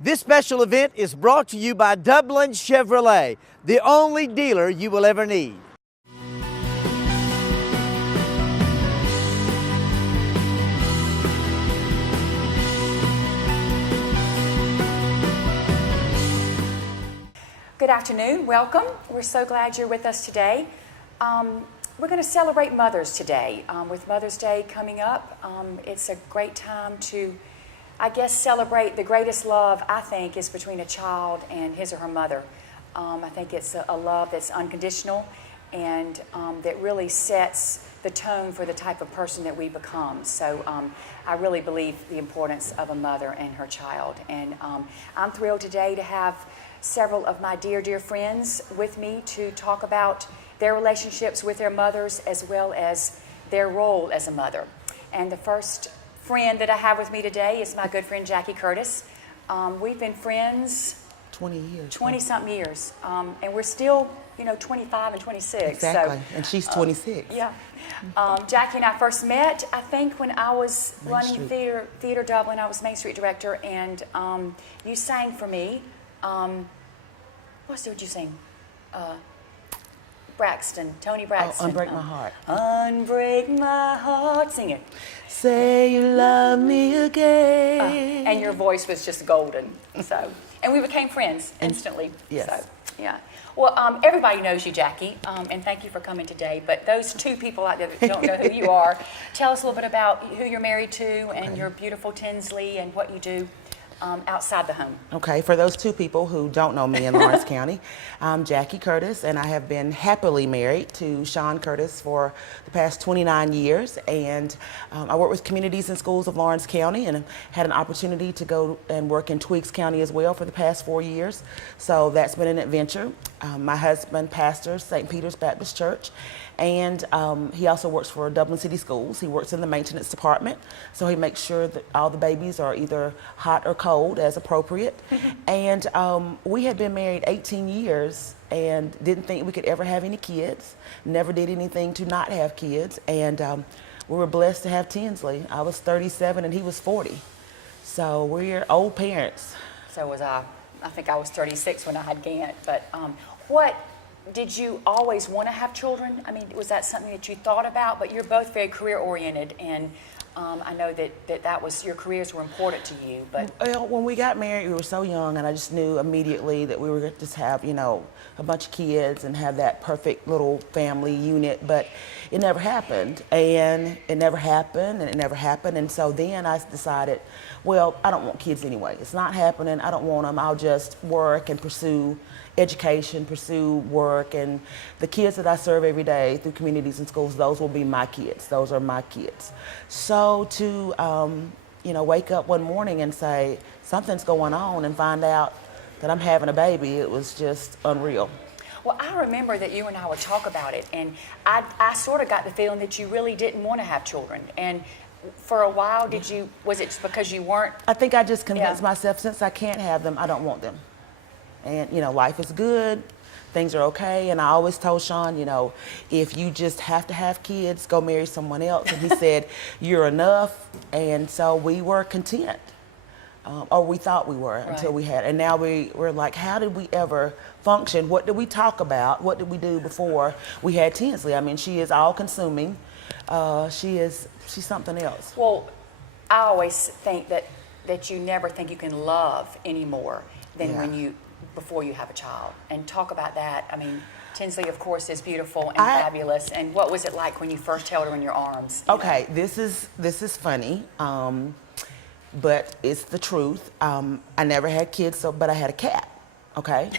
This special event is brought to you by Dublin Chevrolet, the only dealer you will ever need. Good afternoon, welcome. We're so glad you're with us today. We're going to celebrate mothers today. With Mother's Day coming up, it's a great time to, I guess, celebrate the greatest love, I think, is between a child and his or her mother. I think it's a love that's unconditional and that really sets the tone for the type of person that we become. So I really believe the importance of a mother and her child. And I'm thrilled today to have several of my dear, dear friends with me to talk about their relationships with their mothers as well as their role as a mother. And the first friend that I have with me today is my good friend Jackie Curtis. We've been friends 20 years. 20-something years. And we're still, 25 and 26. Exactly. So, and she's 26. Yeah. Jackie and I first met, I think, when I was running Theater Dublin. I was Main Street director, and you sang for me. What did you sing? Tony Braxton. Unbreak My Heart. Unbreak my heart. Sing it. Say you love me again. And your voice was just golden. So, and we became friends instantly. Yes. So, yeah. Well, everybody knows you, Jackie, and thank you for coming today. But those two people out there that don't know who you are, tell us a little bit about who you're married to and your beautiful Tinsley and what you do outside the home. Okay, for those two people who don't know me in Lawrence County, I'm Jackie Curtis, and I have been happily married to Sean Curtis for the past 29 years. And I work with communities and schools of Lawrence County and had an opportunity to go and work in Tweeds County as well for the past 4 years. So that's been an adventure. My husband pastors St. Peter's Baptist Church, and he also works for Dublin City Schools. He works in the maintenance department, so he makes sure that all the babies are either hot or cold as appropriate. And we had been married 18 years and didn't think we could ever have any kids, never did anything to not have kids, and we were blessed to have Tinsley. I was 37 and he was 40, so we're old parents. So was I. I think I was 36 when I had Gant, but what did you always want to have children? I mean, was that something that you thought about? But you're both very career-oriented, and I know that was your careers were important to you. But well, when we got married, we were so young, and I just knew immediately that we were going to just have, a bunch of kids and have that perfect little family unit. But it never happened, and it never happened, and it never happened. And so then I decided, well, I don't want kids anyway. It's not happening. I don't want them. I'll just work and pursue education, pursue work, and the kids that I serve every day through communities and schools, those will be my kids. Those are my kids. So to, wake up one morning and say, something's going on, and find out that I'm having a baby, it was just unreal. Well, I remember that you and I would talk about it, and I sort of got the feeling that you really didn't want to have children. And for a while, was it because you weren't? I think I just convinced myself, since I can't have them, I don't want them. And, life is good, things are okay. And I always told Sean, if you just have to have kids, go marry someone else. And he said, you're enough. And so we were content, or we thought we were, until we had. And now we're like, how did we ever function? What did we talk about? What did we do before we had Tinsley? I mean, she is all consuming. She's something else. Well, I always think that you never think you can love any more than before you have a child. And talk about that. I mean, Tinsley, of course, is beautiful and fabulous. And what was it like when you first held her in your arms? Okay, this is funny, but it's the truth. I never had kids, but I had a cat. Okay,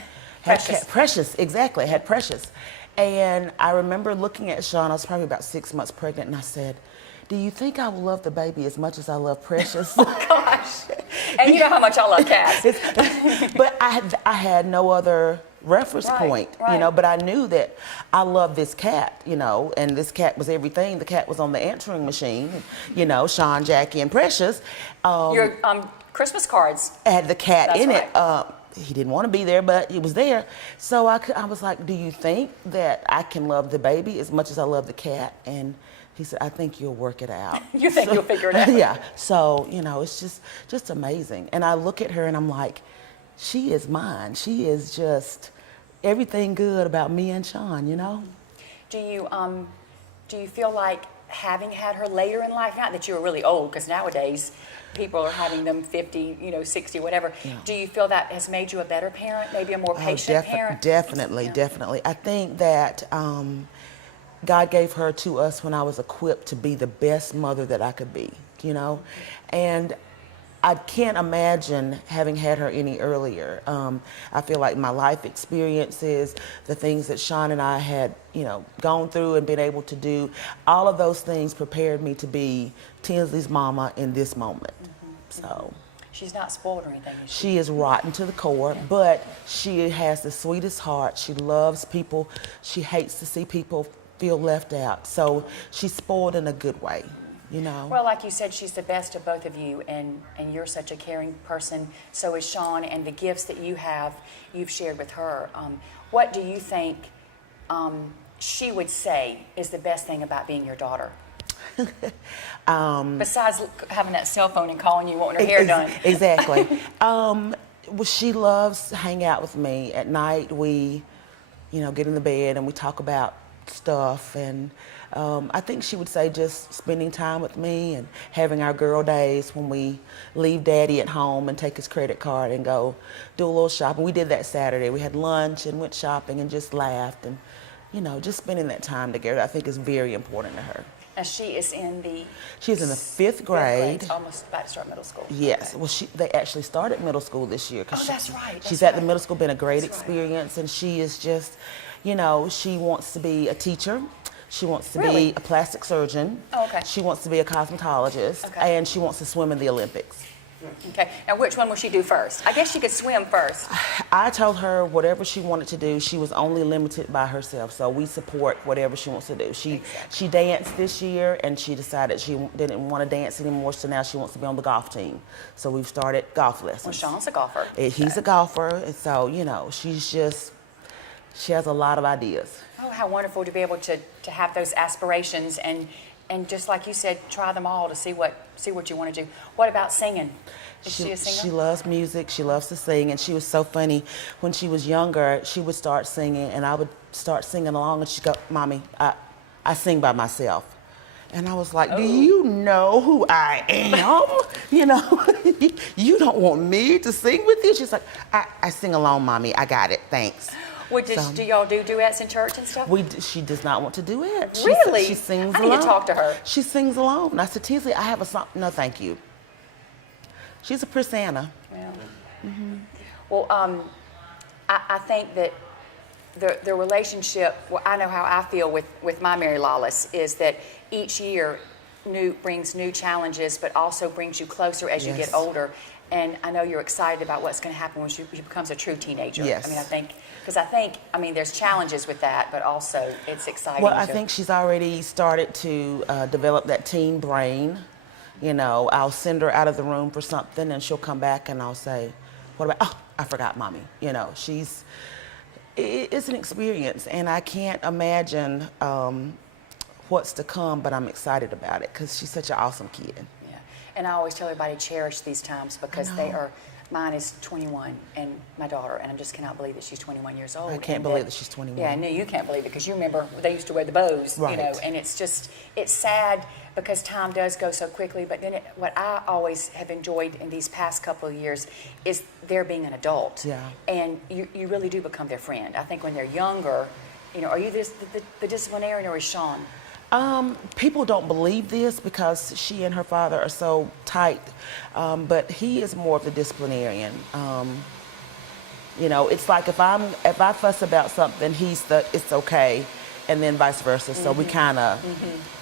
Precious, exactly. I had Precious, and I remember looking at Sean. I was probably about 6 months pregnant, and I said, do you think I will love the baby as much as I love Precious? Oh, gosh. And you know how much I love cats. But I had no other reference point, but I knew that I loved this cat, and this cat was everything. The cat was on the answering machine, Sean, Jackie, and Precious. Your Christmas cards had the cat in it. He didn't want to be there, but he was there. So I was like, do you think that I can love the baby as much as I love the cat? And He said, I think you'll work it out. You think you'll figure it out? Yeah. So, you know, it's just amazing. And I look at her and I'm like, she is mine. She is just everything good about me and Sean, you know? Do you feel like having had her later in life, not that you were really old, because nowadays people are having them 50, 60, whatever. Yeah. Do you feel that has made you a better parent, maybe a more patient parent? Definitely, Yeah. definitely. I think that God gave her to us when I was equipped to be the best mother that I could be, you know? And I can't imagine having had her any earlier. I feel like my life experiences, the things that Sean and I had, gone through and been able to do, all of those things prepared me to be Tinsley's mama in this moment. So She's not spoiled or anything, is she? she is rotten to the core, but she has the sweetest heart. She loves people. She hates to see people feel left out. So she's spoiled in a good way, you know. Well, like you said, she's the best of both of you, and you're such a caring person. So is Sean, and the gifts that you've shared with her. What do you think she would say is the best thing about being your daughter? Besides having that cell phone and calling you, wanting her hair done. Exactly. Well, she loves to hang out with me. At night, we, get in the bed and we talk about stuff. And I think she would say just spending time with me and having our girl days when we leave Daddy at home and take his credit card and go do a little shopping. We did that Saturday. We had lunch and went shopping and just laughed. And, just spending that time together, I think is very important to her. And she is in the... She's in the fifth grade. Almost about to start middle school. Yes. Okay. Well, they actually started middle school this year. Oh, that's right. She's at the middle school, been a great experience, and she is just, she wants to be a teacher. She wants to be a plastic surgeon. Oh, okay. She wants to be a cosmetologist, Okay. and she wants to swim in the Olympics. Okay. Now, which one will she do first? I guess she could swim first. I told her whatever she wanted to do, she was only limited by herself. So we support whatever she wants to do. She danced this year, and she decided she didn't want to dance anymore. So now she wants to be on the golf team. So we've started golf lessons. Well, Sean's a golfer. He's a golfer, and so she has a lot of ideas. Oh, how wonderful to be able to have those aspirations and just like you said, try them all to see what you want to do. What about singing? Is she a singer? She loves music. She loves to sing, and she was so funny. When she was younger, she would start singing, and I would start singing along, and she'd go, "Mommy, I sing by myself." And I was like, "Do you know who I am? You don't want me to sing with you?" She's like, I sing along, Mommy. I got it. Thanks." Do y'all do duets in church and stuff? She does not want to do it. Really? She sings I alone. need to talk to her. She sings alone. And I said, "Tinsley, I have a song." "No, thank you." She's a Prisana. Yeah. Well, I think that the relationship, well, I know how I feel with my Mary Lawless, is that each year brings new challenges, but also brings you closer as you get older. And I know you're excited about what's going to happen when she becomes a true teenager. Yes. I think there's challenges with that, but also it's exciting. Well, I think she's already started to develop that teen brain. I'll send her out of the room for something, and she'll come back, and I'll say, "What about? Oh, I forgot, Mommy." It's an experience, and I can't imagine what's to come, but I'm excited about it because she's such an awesome kid. Yeah, and I always tell everybody cherish these times because mine is 21 and my daughter, and I just cannot believe that she's 21 years old. I can't believe that she's 21. Yeah, I know you can't believe it because you remember they used to wear the bows, right. And it's sad because time does go so quickly, but then what I always have enjoyed in these past couple of years is their being an adult. Yeah. And you really do become their friend. I think when they're younger, are you the disciplinarian or is Sean? People don't believe this because she and her father are so tight, but he is more of the disciplinarian. It's like if I fuss about something, it's okay, and then vice versa. So we kind of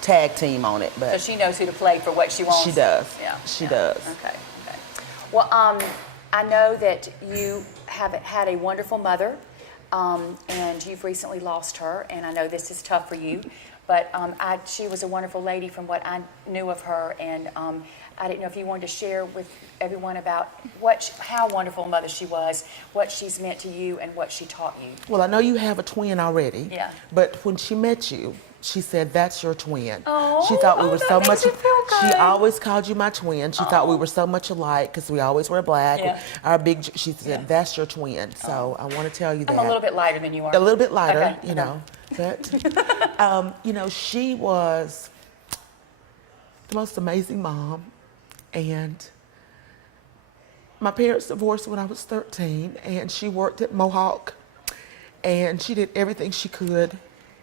tag team on it. But so she knows who to play for what she wants. She does. Yeah, she does. Okay. Well, I know that you have had a wonderful mother, and you've recently lost her, and I know this is tough for you. But she was a wonderful lady from what I knew of her, and I didn't know if you wanted to share with everyone about how wonderful a mother she was, what she's meant to you, and what she taught you. Well, I know you have a twin already. Yeah. But when she met you, She said, "That's your twin." Oh, She thought we were that so makes much. me feel She good. always called you my twin. She thought we were so much alike because we always wear black. Yeah. Our big. She said, "That's your twin." So I want to tell you that. I'm a little bit lighter than you are. A little bit lighter, Okay, you okay. know. But you know, she was the most amazing mom, and my parents divorced when I was 13, and she worked at Mohawk, and she did everything she could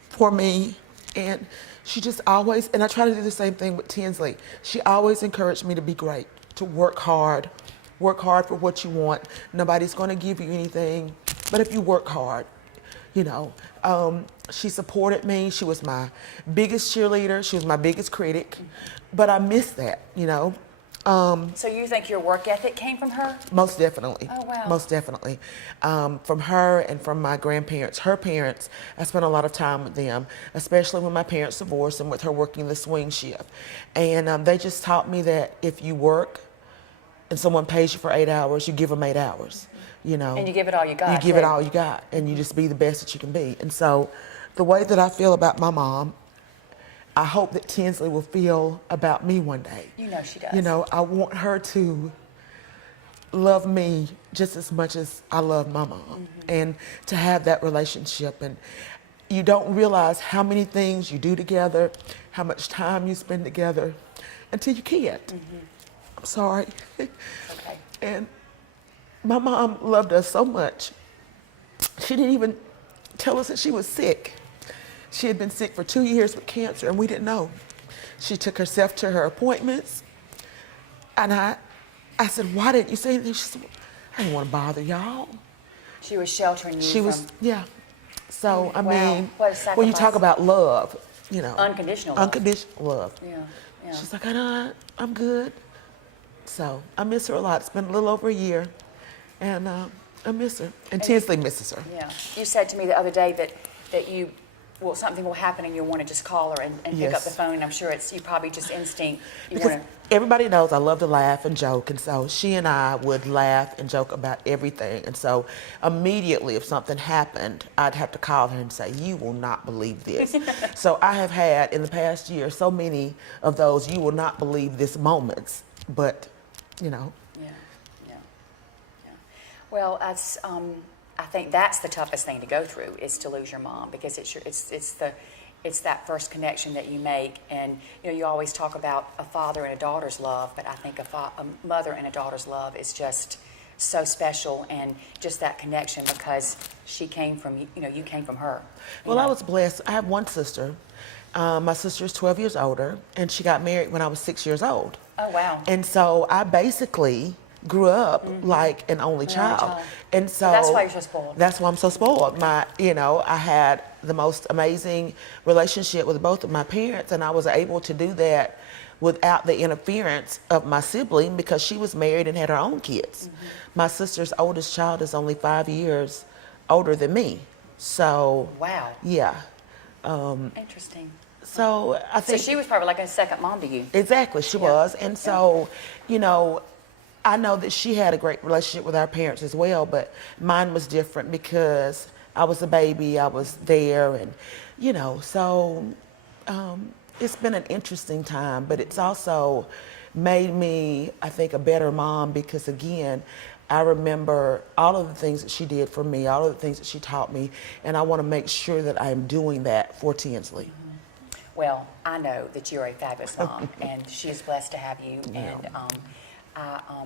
for me, and she just always, and I try to do the same thing with Tinsley. She always encouraged me to be great, to work hard for what you want. Nobody's going to give you anything, but if you work hard, you know. She supported me. She was my biggest cheerleader. She was my biggest critic, but I miss that, you know. So you think your work ethic came from her? Most definitely. Oh, wow. Most definitely. From her and from my grandparents. Her parents, I spent a lot of time with them, especially when my parents divorced and with her working the swing shift. And they just taught me that if you work and someone pays you for 8 hours, you give them 8 hours, you know. And you give it all you got. You give it all you got, and you just be the best that you can be. And so the way that I feel about my mom, I hope that Tinsley will feel about me one day. You know she does. You know, I want her to love me just as much as I love my mom, and to have that relationship. And you don't realize how many things you do together, how much time you spend together until you can't. I'm sorry. Okay. And my mom loved us so much. She didn't even tell us that she was sick. She had been sick for 2 years with cancer, and we didn't know. She took herself to her appointments, and I said, "Why didn't you say anything?" She said, "I didn't want to bother y'all." She was sheltering you She from was, yeah. So, I Wow, mean, what a when you sacrifice. talk about love, you know. Unconditional love. Unconditional love. Yeah, yeah. She's like, I'm good. So I miss her a lot. It's been a little over a year, and I miss her. And Tinsley misses her. Yeah. You said to me the other day that you, well, something will happen and you'll want to just call her and pick up Yes. the phone. And I'm sure it's you probably just instinct. You Because want to. everybody knows I love to laugh and joke, and so she and I would laugh and joke about everything. And so immediately, if something happened, I'd have to call her and say, "You will not believe this." So I have had in the past year so many of those "you will not believe this" moments, but you know. Yeah, yeah, yeah. Well, that's. I think that's the toughest thing to go through is to lose your mom, because it's that first connection that you make. And you know, you always talk about a father and a daughter's love, but I think a mother and a daughter's love is just so special, and just that connection because she came from you came from her. Well, I was blessed. I have one sister. My sister is 12 years older, and she got married when I was 6 years old. Oh, wow. And so I basically grew up like an only child. And so that's why you're so spoiled. That's why I'm so spoiled. I had the most amazing relationship with both of my parents, and I was able to do that without the interference of my sibling because she was married and had her own kids. My sister's oldest child is only 5 years older than me. So, Wow. yeah. Interesting. So I So think she was probably like a second mom to you. exactly she was, and so I know that she had a great relationship with our parents as well, but mine was different because I was a baby, I was there, and so it's been an interesting time, but it's also made me, I think, a better mom because, again, I remember all of the things that she did for me, all of the things that she taught me, and I want to make sure that I'm doing that for Tinsley. Well, I know that you're a fabulous mom, and she is blessed to have you. And I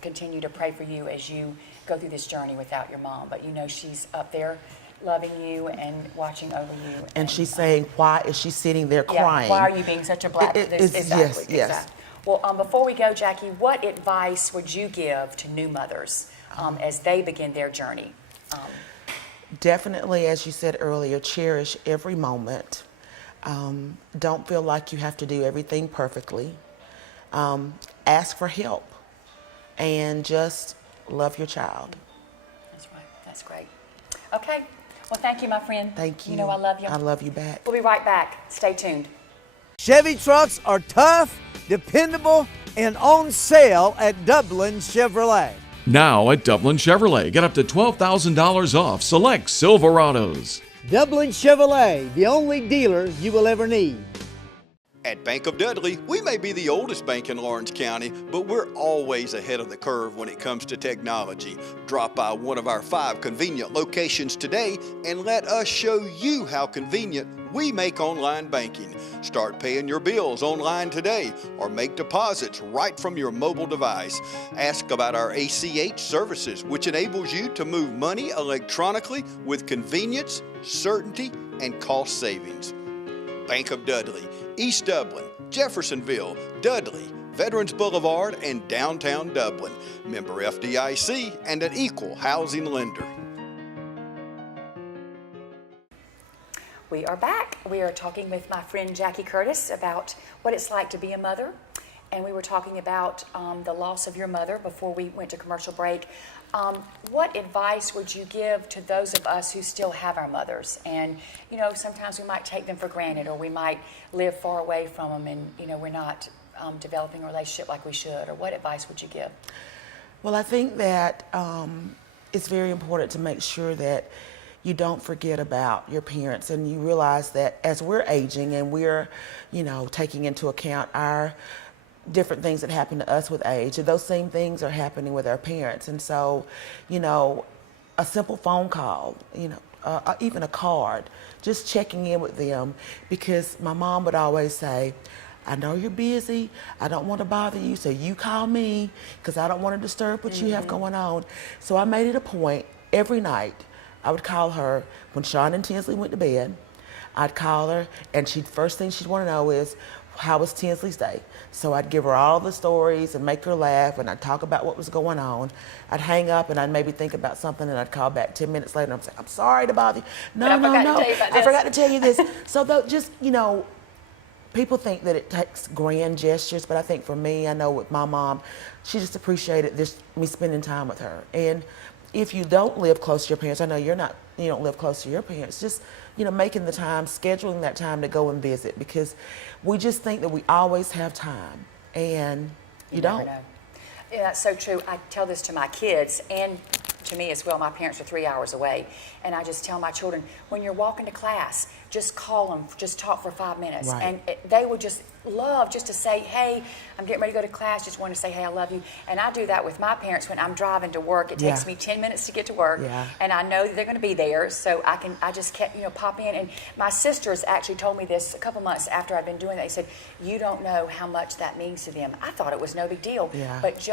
continue to pray for you as you go through this journey without your mom. But she's up there loving you and watching over you. And she's saying, why is she sitting there Yeah, crying? why are you being such a black? Yes. Exactly. Well, before we go, Jackie, what advice would you give to new mothers as they begin their journey? Definitely, as you said earlier, cherish every moment. Don't feel like you have to do everything perfectly. Ask for help and just love your child. That's right. That's great. Okay. Well, thank you, my friend. Thank you. You know I love you. I love you back. We'll be right back. Stay tuned. Chevy trucks are tough, dependable, and on sale at Dublin Chevrolet. Now at Dublin Chevrolet, get up to $12,000 off select Silverados. Dublin Chevrolet, the only dealer you will ever need. At Bank of Dudley, we may be the oldest bank in Lawrence County, but we're always ahead of the curve when it comes to technology. Drop by one of our 5 convenient locations today and let us show you how convenient we make online banking. Start paying your bills online today or make deposits right from your mobile device. Ask about our ACH services, which enables you to move money electronically with convenience, certainty, and cost savings. Bank of Dudley, East Dublin, Jeffersonville, Dudley, Veterans Boulevard, and downtown Dublin. Member FDIC and an equal housing lender. We are back. We are talking with my friend Jackie Curtis about what it's like to be a mother. And we were talking about the loss of your mother before we went to commercial break. What advice would you give to those of us who still have our mothers? And, you know, sometimes we might take them for granted, or we might live far away from them and, you know, we're not developing a relationship like we should. Or what advice would you give? Well, I think that it's very important to make sure that you don't forget about your parents, and you realize that as we're aging and we're, you know, taking into account our different things that happen to us with age, and those same things are happening with our parents. And so, you know, a simple phone call, you know, even a card, just checking in with them, because my mom would always say, I know you're busy, I don't want to bother you, so you call me, because I don't want to disturb what you have going on. So I made it a point every night. I would call her when Sean and Tinsley went to bed. I'd call her, and first thing she'd want to know is, how was Tinsley's day? So I'd give her all the stories and make her laugh, and I'd talk about what was going on. I'd hang up, and I'd maybe think about something, and I'd call back 10 minutes later, and I'd say, I'm sorry to bother you. No, I forgot to tell you this. So just, you know, people think that it takes grand gestures, but I think for me, I know with my mom, she just appreciated me spending time with her. And if you don't live close to your parents, I know you don't live close to your parents, just, you know, making the time, scheduling that time to go and visit, because we just think that we always have time, and you don't. Never know. Yeah, that's so true. I tell this to my kids, and to me as well. My parents are 3 hours away, and I just tell my children, when you're walking to class, just call them, just talk for 5 minutes. Right. And they would just love just to say, hey, I'm getting ready to go to class, just want to say, hey, I love you. And I do that with my parents when I'm driving to work. It takes me 10 minutes to get to work, and I know that they're going to be there, so I just can't, you know, pop in. And my sisters actually told me this a couple months after I'd been doing that. They said, you don't know how much that means to them. I thought it was no big deal, but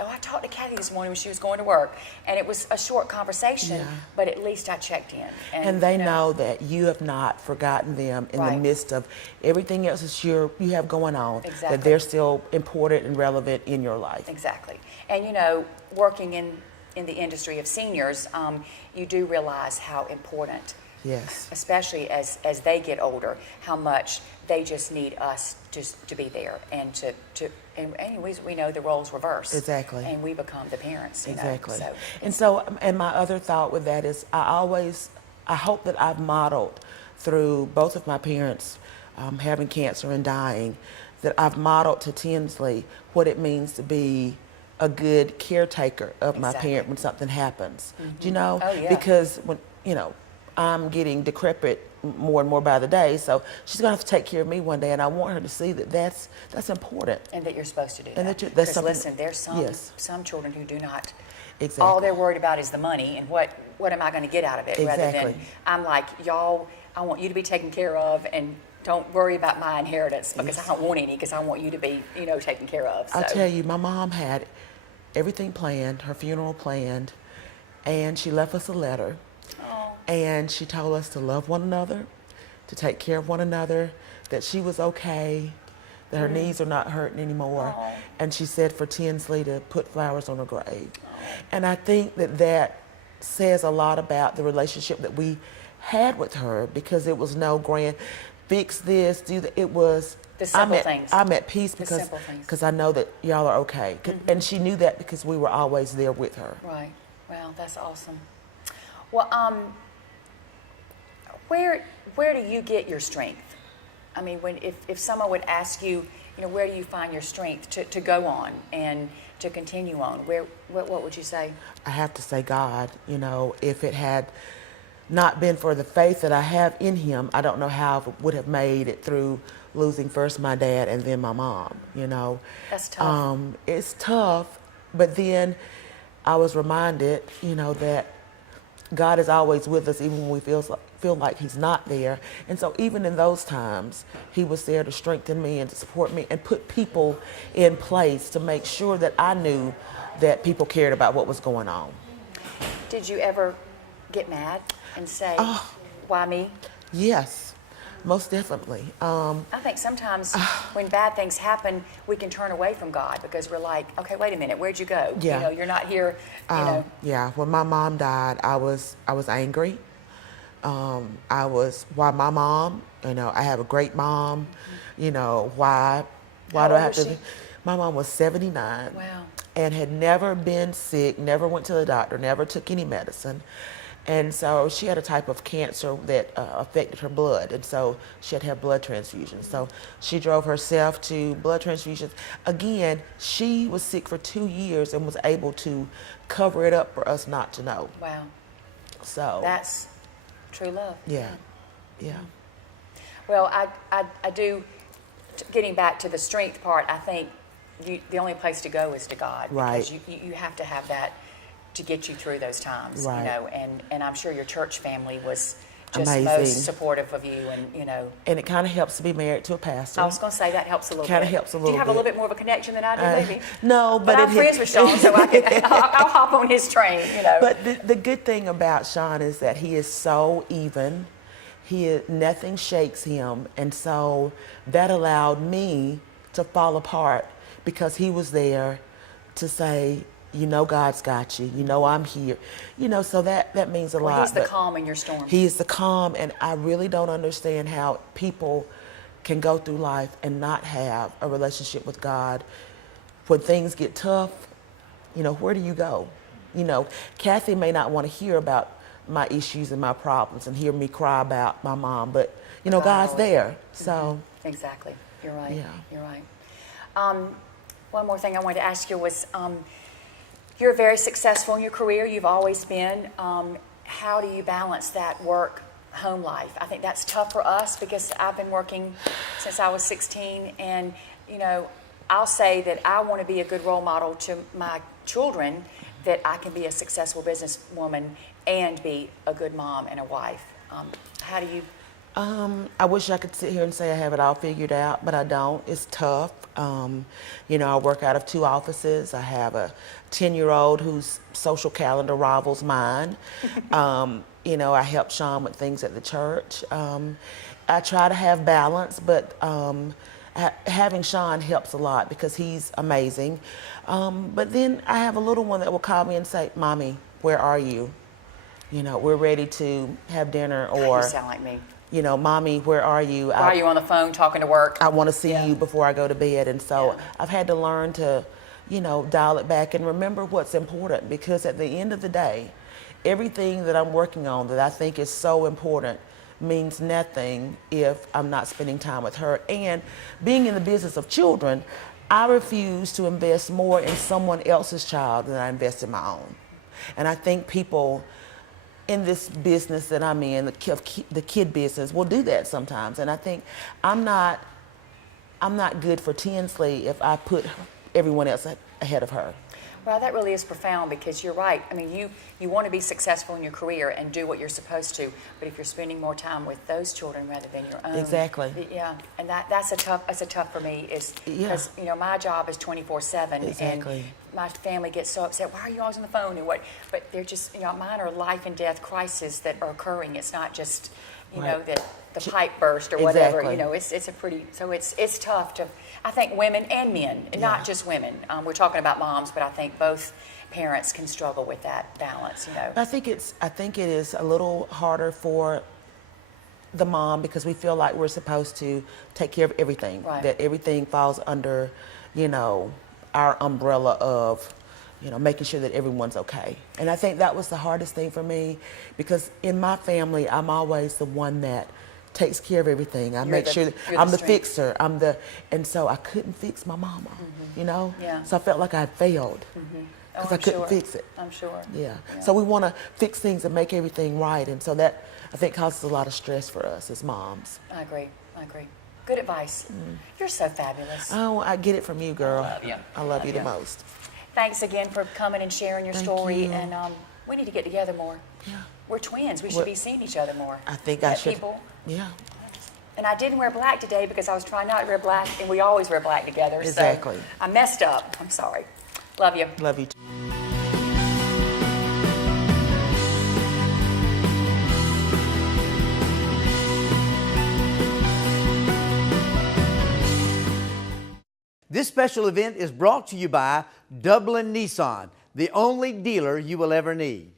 I talked to Kathy this morning when she was going to work, and it was a short conversation, but at least I checked in. And they know that you have not forgotten them in the midst of everything else that you have going on, that they're still important and relevant in your life. Exactly. And, you know, working in the industry of seniors, you do realize how important, especially as they get older, how much they just need us to be there, and and anyways, we know the roles reverse. Exactly. And we become the parents. You exactly. know, and my other thought with that is, I hope that I've modeled through both of my parents having cancer and dying, that I've modeled to Tinsley what it means to be a good caretaker of my parent when something happens. Do you know? Oh, yeah. Because when, you know, I'm getting decrepit more and more by the day, so she's gonna have to take care of me one day, and I want her to see that that's important. And that you're supposed to do and that. That's something. Listen, there's some children who do not. Exactly. All they're worried about is the money and what am I going to get out of it, rather than I'm like, y'all, I want you to be taken care of, and don't worry about my inheritance, because I don't want any, because I want you to be, you know, taken care of. So. I tell you, my mom had everything planned, her funeral planned, and she left us a letter. And she told us to love one another, to take care of one another, that she was okay, that her knees are not hurting anymore. And she said for Tinsley to put flowers on her grave. And I think that says a lot about the relationship that we had with her, because it was no grand, fix this, do that. It was the simple things. I'm at peace because I know that y'all are okay. And she knew that because we were always there with her. Right. Well, that's awesome. Well, where do you get your strength? I mean, if someone would ask you, you know, where do you find your strength to go on and to continue on? What would you say? I have to say God. You know, if it had not been for the faith that I have in him, I don't know how I would have made it through losing first my dad and then my mom, you know. That's tough. It's tough, but then I was reminded, you know, that God is always with us even when we feel like he's not there. And so even in those times, he was there to strengthen me and to support me and put people in place to make sure that I knew that people cared about what was going on. Did you ever get mad and say, why me? Yes, most definitely. I think sometimes when bad things happen, we can turn away from God because we're like, okay, wait a minute, where'd you go? Yeah. You know, you're not here, you know. Yeah, when my mom died, I was angry. Why my mom? You know, I have a great mom. You know, why How do I old have was to? she? My mom was 79. Wow. And had never been sick, never went to the doctor, never took any medicine. And so she had a type of cancer that affected her blood. And so she had to have blood transfusions. So she drove herself to blood transfusions. Again, she was sick for 2 years and was able to cover it up for us not to know. Wow. So That's true love. yeah, yeah. Well, I do, getting back to the strength part, I think the only place to go is to God. Right. Because you have to have that to get you through those times, Right. you know, and I'm sure your church family was just Amazing. most supportive of you and, you know. And it kind of helps to be married to a pastor. I was going to say that helps a little bit. Kinda helps a Do little you have a little bit. bit more of a connection than I do, maybe? No, but I'm friends with Sean, so I'll hop on his train, you know. But the good thing about Sean is that he is so even. Nothing shakes him. And so that allowed me to fall apart because he was there to say, you know, God's got you. You know, I'm here. You know, so that means a lot. He's the But calm in your storm. he is the calm, and I really don't understand how people can go through life and not have a relationship with God. When things get tough, you know, where do you go? You know, Kathy may not want to hear about my issues and my problems and hear me cry about my mom, but, you know, God's there. So, Exactly. You're right. Yeah. You're right. One more thing I wanted to ask you was, you're very successful in your career. You've always been. How do you balance that work-home life? I think that's tough for us because I've been working since I was 16, and you know, I'll say that I want to be a good role model to my children, that I can be a successful businesswoman and be a good mom and a wife. How do you? I wish I could sit here and say I have it all figured out, but I don't. It's tough. You know, I work out of 2 offices. I have a 10-year-old whose social calendar rivals mine. You know, I help Sean with things at the church. I try to have balance, but having Sean helps a lot because he's amazing. But then I have a little one that will call me and say, Mommy, where are you? You know, we're ready to have dinner, or You sound like me. you know, Mommy, where are you? Why are you on the phone talking to work? I want to see Yeah. you before I go to bed. And so Yeah. I've had to learn to, you know, dial it back and remember what's important, because at the end of the day, everything that I'm working on that I think is so important means nothing if I'm not spending time with her. And being in the business of children, I refuse to invest more in someone else's child than I invest in my own. And I think people in this business that I'm in, the kid business, will do that sometimes. And I think I'm not good for Tinsley if I put everyone else ahead of her. Well, that really is profound, because you're right. I mean, you want to be successful in your career and do what you're supposed to, but if you're spending more time with those children rather than your own. Exactly. Yeah, and that's a tough for me, is because, you know, my job is 24/7. Exactly. And my family gets so upset, why are you always on the phone and what? But they're just, you know, mine are life and death crises that are occurring. It's not just, you know, Right. that the pipe burst or whatever. Exactly. You know, it's a pretty, so it's tough to, I think women and men, not just women. We're talking about moms, but I think both parents can struggle with that balance, you know. I think it is a little harder for the mom because we feel like we're supposed to take care of everything. Right. That everything falls under, you know, our umbrella of, you know, making sure that everyone's okay. And I think that was the hardest thing for me, because in my family, I'm always the one that takes care of everything. I make sure that I'm the strength. fixer. And so I couldn't fix my mama, you know? Yeah. So I felt like I had failed. because I'm I couldn't sure. fix it. I'm sure. Yeah. So we want to fix things and make everything right, and so that I think causes a lot of stress for us as moms. I agree. I agree. Good advice. You're so fabulous. Oh, I get it from you, girl. I love you. I love you the most. Thanks again for coming and sharing your Thank story. you. And we need to get together more. Yeah. We're twins. We should Well, be seeing each other more. I think I Let should. People. Yeah. And I didn't wear black today because I was trying not to wear black, and we always wear black together. Exactly. So I messed up. I'm sorry. Love you. Love you. This special event is brought to you by Dublin Nissan, the only dealer you will ever need.